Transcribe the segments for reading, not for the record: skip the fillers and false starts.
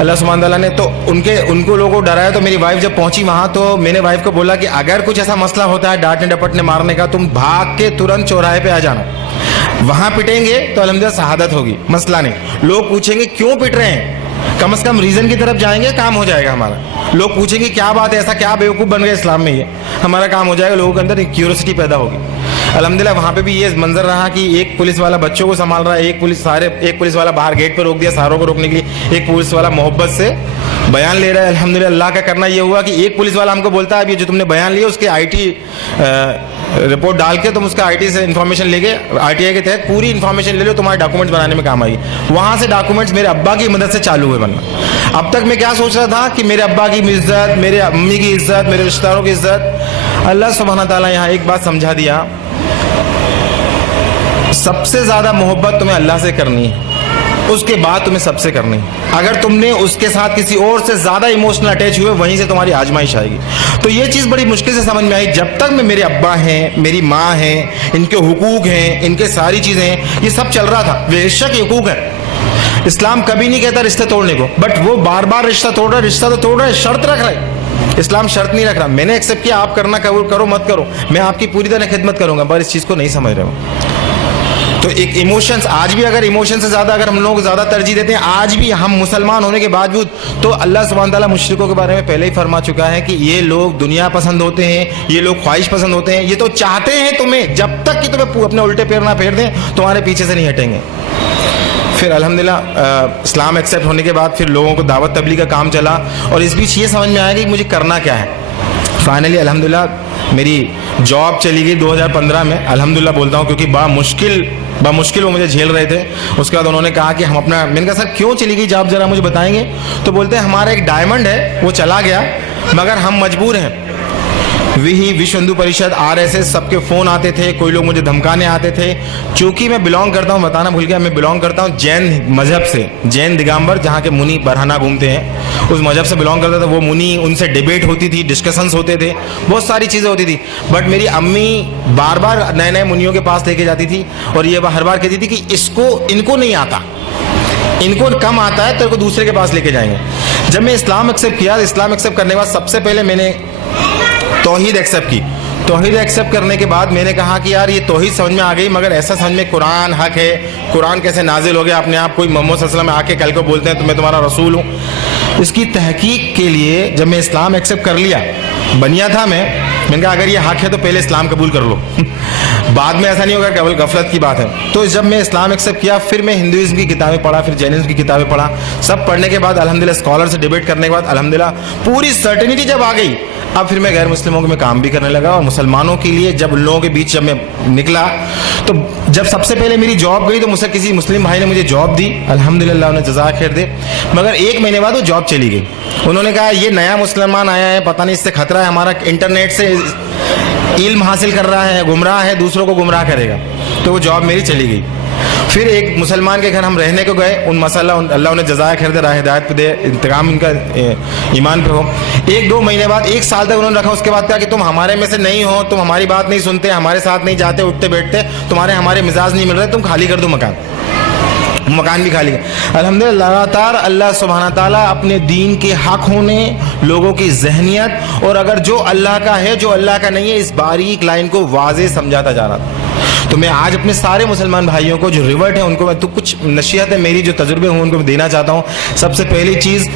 اللہ سبحانہ تعالیٰ نے تو ان کو لوگوں کو ڈرایا. تو میری وائف جب پہنچی وہاں تو میں نے وائف کو بولا کہ اگر کچھ ایسا مسئلہ ہوتا ہے ڈانٹنے ڈپٹنے مارنے کا, تم بھاگ کے ترنت چوراہے پہ آ جانا, وہاں پٹیں گے تو الحمدللہ شہادت ہوگی, مسئلہ نہیں. لوگ پوچھیں گے کیوں پٹ رہے ہیں, کم از کم ریزن کی طرف جائیں گے, کام ہو جائے گا ہمارا. لوگ پوچھیں گے کیا بات ہے, ایسا کیا بیوقوف بن گئے اسلام میں, یہ ہمارا کام ہو جائے گا. لوگوں کے اندر ایک کیوریوسٹی پیدا ہوگی. الحمدللہ وہاں پہ بھی یہ منظر رہا کہ ایک پولیس والا بچوں کو سنبھال رہا ہے, ایک پولیس والا باہر گیٹ پہ روک دیا ساروں کو روکنے کے لیے, ایک پولیس والا محبت سے بیان لے رہا ہے. الحمدللہ اللہ کا کرنا یہ ہوا کہ ایک پولیس والا ہم کو بولتا ہے اب یہ جو تم نے بیان لیا اس کے آئی ٹی رپورٹ ڈال کے تم اس کا آئی ٹی سے انفارمیشن لے کے آر ٹی آئی کے تحت پوری انفارمیشن لے لو, تمہارے ڈاکومنٹس بنانے میں کام آئی. وہاں سے ڈاکومنٹس میرے ابا کی مدد سے چالو ہوئے بننا. اب تک میں کیا سوچ رہا تھا کہ میرے ابا کی عزت, میرے امی کی عزت, میرے رشتہ داروں کی عزت. اللہ سبحانہ تعالیٰ یہاں ایک بات سمجھا دیا, سب سے زیادہ محبت تمہیں اللہ سے کرنی ہے, اس کے بعد تمہیں سب سے کرنی. اگر تم نے اس کے ساتھ کسی اور سے زیادہ ایموشنل اٹیچ ہوئے, وہیں سے تمہاری آزمائش آئے گی. تو یہ چیز بڑی مشکل سے سمجھ میں آئی. جب تک میں میرے ابا ہیں, میری ماں ہیں, ان کے حقوق ہیں, ان کے ساری چیزیں ہیں, یہ سب چل رہا تھا. بے شک حقوق ہے, اسلام کبھی نہیں کہتا رشتے توڑنے کو, بٹ وہ بار بار رشتہ توڑ رہا ہے. رشتہ تو توڑ رہا ہے, شرط رکھ رہا ہے. اسلام شرط نہیں رکھ رہا. میں نے ایکسیپٹ کیا, آپ کرنا کرو مت کرو, میں آپ کی پوری طرح خدمت کروں گا, پر اس چیز کو نہیں سمجھ رہا ہوں. تو ایک ایموشنز, آج بھی اگر ایموشن سے زیادہ اگر ہم لوگ زیادہ ترجیح دیتے ہیں, آج بھی ہم مسلمان ہونے کے باوجود, تو اللہ سبحانہ تعالیٰ مشرکوں کے بارے میں پہلے ہی فرما چکا ہے کہ یہ لوگ دنیا پسند ہوتے ہیں, یہ لوگ خواہش پسند ہوتے ہیں, یہ تو چاہتے ہیں تمہیں, جب تک کہ تمہیں اپنے الٹے پیر نہ پھیر دیں تمہارے پیچھے سے نہیں ہٹیں گے. پھر الحمدللہ اسلام ایکسیپٹ ہونے کے بعد پھر لوگوں کو دعوت تبلیغ کا کام چلا, اور اس بیچ یہ سمجھ میں آیا کہ مجھے کرنا کیا ہے. فائنلی الحمدللہ میری جاب چلی گئی 2015 میں, الحمدللہ بولتا ہوں, کیونکہ بمشکل وہ مجھے جھیل رہے تھے. اس کے بعد انہوں نے کہا کہ ہم اپنا, میں نے کہا سر کیوں چلی گئی جاب, ذرا مجھے بتائیں گے. تو بولتے ہیں ہمارا ایک ڈائمنڈ ہے وہ چلا گیا, مگر ہم مجبور ہیں. وشو ہندو پریشد, RSS, سب کے فون آتے تھے, کوئی لوگ مجھے دھمکانے آتے تھے. چونکہ میں بلانگ کرتا ہوں, بتانا بھول گیا, میں بلانگ کرتا ہوں جین مذہب سے, جین دگامبر, جہاں کے منی برہنہ گھومتے ہیں, اس مذہب سے بلانگ کرتا تھا. وہ منی, ان سے ڈیبیٹ ہوتی تھی, ڈسکشنز ہوتے تھے, بہت ساری چیزیں ہوتی تھی. بٹ میری امی بار بار نئے نئے منیوں کے پاس لے کے جاتی تھی, اور یہ ہر بار کہتی تھی کہ ان کو نہیں آتا, ان کو کم آتا ہے, تو ان کو دوسرے کے پاس لے کے جائیں گے. جب میں اسلام ایکسیپٹ کیا, اسلام ایکسیپٹ کرنے کے بعد سب سے پہلے میں نے توحید ایکسیپٹ کی. توحید ایکسیپٹ کرنے کے بعد میں نے کہا کہ یار یہ توحید سمجھ میں آ گئی, مگر ایسا سمجھ میں قرآن حق ہے, قرآن کیسے نازل ہو گیا اپنے آپ, کوئی محمد صلی اللہ علیہ وسلم آ کے کل کو بولتے ہیں تو میں تمہارا رسول ہوں. اس کی تحقیق کے لیے جب میں اسلام ایکسیپٹ کر لیا, بنیا تھا میں نے کہا اگر یہ حق ہے تو پہلے اسلام قبول کر لو, بعد میں ایسا نہیں ہوگا, کیول غفلت کی بات ہے. تو جب میں اسلام ایکسیپٹ کیا, پھر میں ہندوازم کی کتابیں پڑھا, پھر جینزم کی کتابیں پڑھا. سب پڑھنے کے بعد الحمدللہ اسکالر سے ڈیبیٹ کرنے کے بعد الحمدللہ پوری سرٹنٹی جب آ گئی, اب پھر میں غیر مسلموں کے میں کام بھی کرنے لگا. اور مسلمانوں کے لیے جب ان لوگوں کے بیچ جب میں نکلا, تو جب سب سے پہلے میری جاب گئی تو مجھ سے کسی مسلم بھائی نے مجھے جاب دی, الحمدللہ انہیں جزاک خیر دے. مگر 1 مہینے بعد وہ جاب چلی گئی. انہوں نے کہا یہ نیا مسلمان آیا ہے, پتہ نہیں اس سے خطرہ ہے, ہمارا انٹرنیٹ سے علم حاصل کر رہا ہے, گمراہ ہے, دوسروں کو گمراہ کرے گا. تو وہ جاب میری چلی گئی. پھر ایک مسلمان کے گھر ہم رہنے کو گئے, ان مسئلہ اللہ انہیں جزائے خیر دے, راہ ہدایت پہ دے, انتقام ان کا ایمان پہ ہو. 1-2 مہینے بعد, 1 سال تک انہوں نے رکھا. اس کے بعد کہا کہ تم ہمارے میں سے نہیں ہو, تم ہماری بات نہیں سنتے, ہمارے ساتھ نہیں جاتے, اٹھتے بیٹھتے, ہمارے مزاج نہیں مل رہے, تم خالی کر دو مکان بھی خالی. الحمدللہ لگاتار اللہ سبحانہ تعالیٰ اپنے دین کے حق ہونے, لوگوں کی ذہنیت, اور اگر جو اللہ کا ہے جو اللہ کا نہیں ہے, اس باریک لائن کو واضح سمجھاتا جا رہا تھا. تو میں آج اپنے سارے مسلمان بھائیوں کو جو ریورٹ ہیں ان کو میں تو کچھ نصیحت ہے میری, جو تجربے ہوں ان کو میں دینا چاہتا ہوں. سب سے پہلی چیز,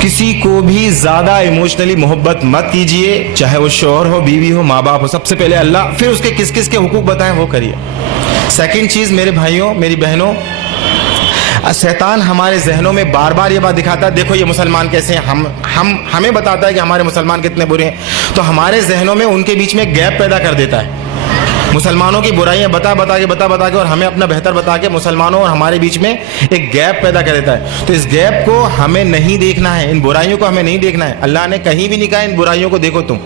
کسی کو بھی زیادہ ایموشنلی محبت مت کیجیے, چاہے وہ شوہر ہو, بیوی ہو, ماں باپ ہو. سب سے پہلے اللہ, پھر اس کے کس کس کے حقوق بتائیں وہ کریے. سیکنڈ چیز, میرے بھائیوں میری بہنوں, شیطان ہمارے ذہنوں میں بار بار یہ بات دکھاتا ہے, دیکھو یہ مسلمان کیسے ہیں, ہمیں بتاتا ہے کہ ہمارے مسلمان کتنے برے ہیں. تو ہمارے ذہنوں میں ان کے بیچ میں گیپ پیدا کر دیتا ہے, مسلمانوں کی برائیاں بتا کے, اور ہمیں اپنا بہتر بتا کے مسلمانوں اور ہمارے بیچ میں ایک گیپ پیدا کر دیتا ہے. تو اس گیپ کو ہمیں نہیں دیکھنا ہے, ان برائیوں کو ہمیں نہیں دیکھنا ہے. اللہ نے کہیں بھی نہیں کہا ان برائیوں کو دیکھو تم,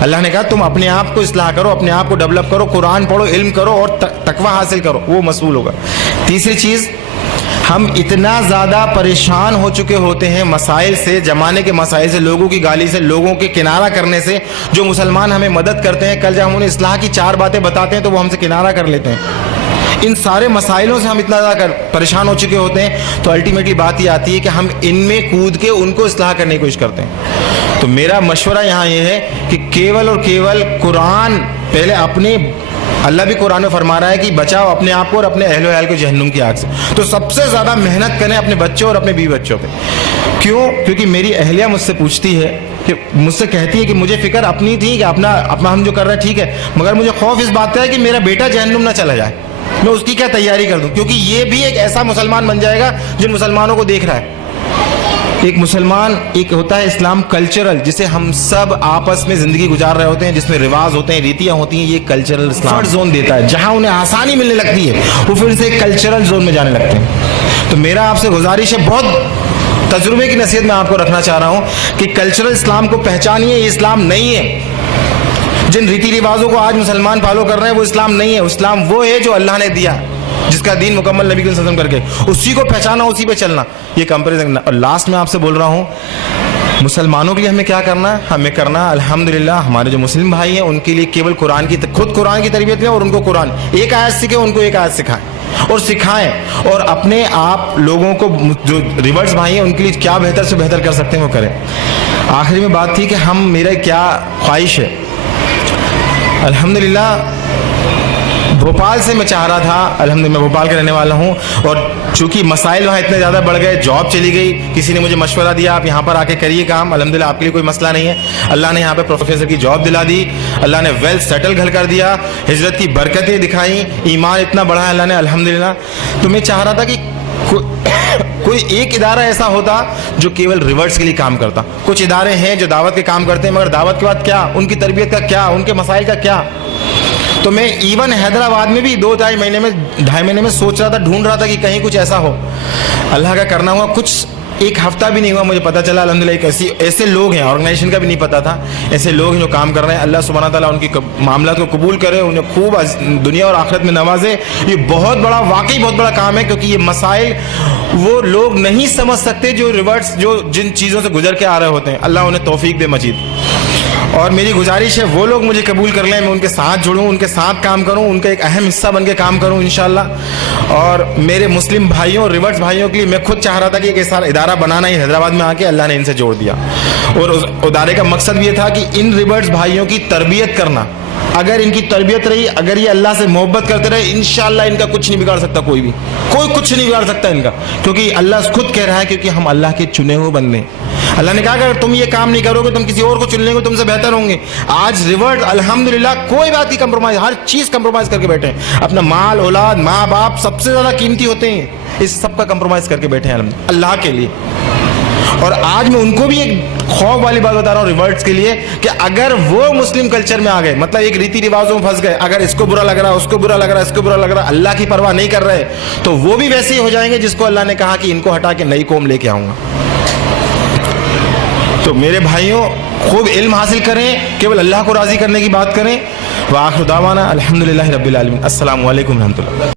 اللہ نے کہا تم اپنے آپ کو اصلاح کرو, اپنے آپ کو ڈیولپ کرو, قرآن پڑھو, علم کرو اور تقوی حاصل کرو, وہ مصول ہوگا. تیسری چیز, ہم اتنا زیادہ پریشان ہو چکے ہوتے ہیں مسائل سے, زمانے کے مسائل سے, لوگوں کی گالی سے, لوگوں کے کنارہ کرنے سے. جو مسلمان ہمیں مدد کرتے ہیں, کل جب ہم انہیں اصلاح کی 4 باتیں بتاتے ہیں تو وہ ہم سے کنارہ کر لیتے ہیں. ان سارے مسائلوں سے ہم اتنا زیادہ پریشان ہو چکے ہوتے ہیں، تو الٹیمیٹلی بات یہ آتی ہے کہ ہم ان میں کود کے ان کو اصلاح کرنے کی کوشش کرتے ہیں۔ تو میرا مشورہ یہاں یہ ہے کہ کیول اور کیول قرآن پہلے اپنے، اللہ بھی قرآن میں فرما رہا ہے کہ بچاؤ اپنے آپ کو اور اپنے اہل و عیال کو جہنم کی آگ سے، تو سب سے زیادہ محنت کریں اپنے بچوں اور اپنے بیوی بچوں پہ۔ کیوں؟ کیونکہ میری اہلیہ مجھ سے پوچھتی ہے، کہ مجھ سے کہتی ہے کہ مجھے فکر اپنی تھی کہ اپنا ہم جو کر رہے ہیں ٹھیک ہے، مگر مجھے خوف اس بات کا ہے کہ میرا بیٹا جہنم نہ چلا جائے، میں اس کی کیا تیاری کر دوں، کیونکہ یہ بھی ایک ایسا مسلمان بن جائے گا جن مسلمانوں کو دیکھ رہا ہے۔ ایک مسلمان، ایک ہوتا ہے اسلام کلچرل، جسے ہم سب آپس میں زندگی گزار رہے ہوتے ہیں، جس میں رواج ہوتے ہیں، ریتیاں ہوتی ہیں، یہ کلچرل اسلام زون دیتا ہے، جہاں انہیں آسانی ملنے لگتی ہے وہ پھر سے کلچرل زون میں جانے لگتے ہیں۔ تو میرا آپ سے گزارش ہے، بہت تجربے کی نصیحت میں آپ کو رکھنا چاہ رہا ہوں کہ کلچرل اسلام کو پہچانیے، یہ اسلام نہیں ہے۔ جن ریتی رواجوں کو آج مسلمان فالو کر رہے ہیں وہ اسلام نہیں ہے، اسلام وہ ہے جو اللہ نے دیا، جس کا دین مکمل نبی صلی اللہ علیہ وسلم کر کے، اسی کو پہچانا، اسی پہ چلنا، یہ کمپیریزن۔ اور لاسٹ میں آپ سے بول رہا ہوں، مسلمانوں کے لیے ہمیں کیا کرنا ہے؟ ہمیں کرنا الحمدللہ ہمارے جو مسلم بھائی ہیں ان کے لیے کیول خود قرآن کی تربیت لیں، اور ان کو قرآن ایک آیت سکھیں، ان کو ایک آیت سکھائیں اور سکھائیں، اور اپنے آپ لوگوں کو جو ریورس بھائی ہیں ان کے لیے کیا بہتر سے بہتر کر سکتے ہیں وہ کریں۔ آخری میں بات تھی کہ میرا کیا خواہش ہے، الحمدللہ بھوپال سے میں چاہ رہا تھا، الحمدللہ میں بھوپال کا رہنے والا ہوں، اور چونکہ مسائل وہاں اتنے زیادہ بڑھ گئے، جاب چلی گئی، کسی نے مجھے مشورہ دیا آپ یہاں پر آ کے کریے کام، الحمدللہ آپ کے لیے کوئی مسئلہ نہیں ہے، اللہ نے یہاں پہ پروفیسر کی جاب دلا دی، اللہ نے ویلتھ سیٹل گھر کر دیا، ہجرت کی برکتیں دکھائیں، ایمان اتنا بڑھا ہے اللہ نے الحمدللہ۔ تو میں چاہ رہا تھا کہ کوئی ایک ادارہ ایسا ہوتا جو کیول ریورٹس کے لیے کام کرتا۔ کچھ ادارے ہیں جو دعوت کے کام کرتے ہیں، مگر دعوت کے بعد کیا، ان کی تربیت کا کیا، ان کے مسائل کا کیا۔ تو میں ایون حیدرآباد میں بھی 2-2.5 مہینے میں سوچ رہا تھا، ڈھونڈ رہا تھا کہ کہیں کچھ ایسا ہو، اللہ کا کرنا ہوا، کچھ ایک ہفتہ بھی نہیں ہوا مجھے پتا چلا الحمدللہ ایک ایسے لوگ ہیں، آرگنائزیشن کا بھی نہیں پتا تھا، ایسے لوگ ہیں جو کام کر رہے ہیں۔ اللہ سبحانہ تعالیٰ ان کی معاملات کو قبول کرے، انہیں خوب دنیا اور آخرت میں نوازے۔ یہ بہت بڑا، واقعی بہت بڑا کام ہے، کیونکہ یہ مسائل وہ لوگ نہیں سمجھ سکتے جو ریورٹس، جو جن چیزوں سے گزر کے آ رہے ہوتے ہیں، اللہ انہیں توفیق دے مزید۔ اور میری گزارش ہے وہ لوگ مجھے قبول کر لیں، میں ان کے ساتھ جڑوں، ان کے ساتھ کام کروں، ان کا ایک اہم حصہ بن کے کام کروں انشاءاللہ۔ اور میرے مسلم بھائیوں، ریورٹس بھائیوں کے لیے میں خود چاہ رہا تھا کہ ایک ایسا ادارہ بنانا ہی حیدرآباد میں آ کے اللہ نے ان سے جوڑ دیا، اور اس ادارے کا مقصد بھی یہ تھا کہ ان ریورٹس بھائیوں کی تربیت کرنا۔ اگر ان کی تربیت رہی، اگر یہ اللہ سے محبت کرتے رہے، انشاءاللہ ان کا کچھ نہیں بگاڑ سکتا، کوئی کچھ نہیں بگاڑ سکتا ان کا، کیونکہ اللہ خود کہہ رہا ہے کیونکہ ہم اللہ کے چنے ہوئے بندے ہیں۔ اللہ نے کہا کہ اگر تم یہ کام نہیں کرو گے تم کسی اور کو چن لیں گے، تم سے بہتر ہوں گے۔ آج ریورٹ الحمدللہ کوئی بات کی کمپرومائز، ہر چیز کمپرومائز کر کے بیٹھے ہیں، اپنا مال، اولاد، ماں باپ سب سے زیادہ قیمتی ہوتے ہیں، اس سب کا کمپرومائز کر کے بیٹھے ہیں اللہ کے لیے۔ اور آج میں ان کو بھی ایک خوف والی بات بتا رہا ہوں ریورٹس کے لیے، کہ اگر وہ مسلم کلچر میں آ گئے، مطلب ایک ریتی رواجوں میں پھنس گئے، اگر اس کو برا لگ رہا، اس کو برا لگ رہا، اس کو برا لگ رہا، اللہ کی پرواہ نہیں کر رہے، تو وہ بھی ویسے ہی ہو جائیں گے جس کو اللہ نے کہا کہ ان کو ہٹا کے نئی قوم لے کے آؤں گا۔ تو میرے بھائیوں، خوب علم حاصل کریں، کیول اللہ کو راضی کرنے کی بات کریں۔ وآخر دعوانا الحمدللہ رب العالمین۔ السلام علیکم ورحمۃ اللہ۔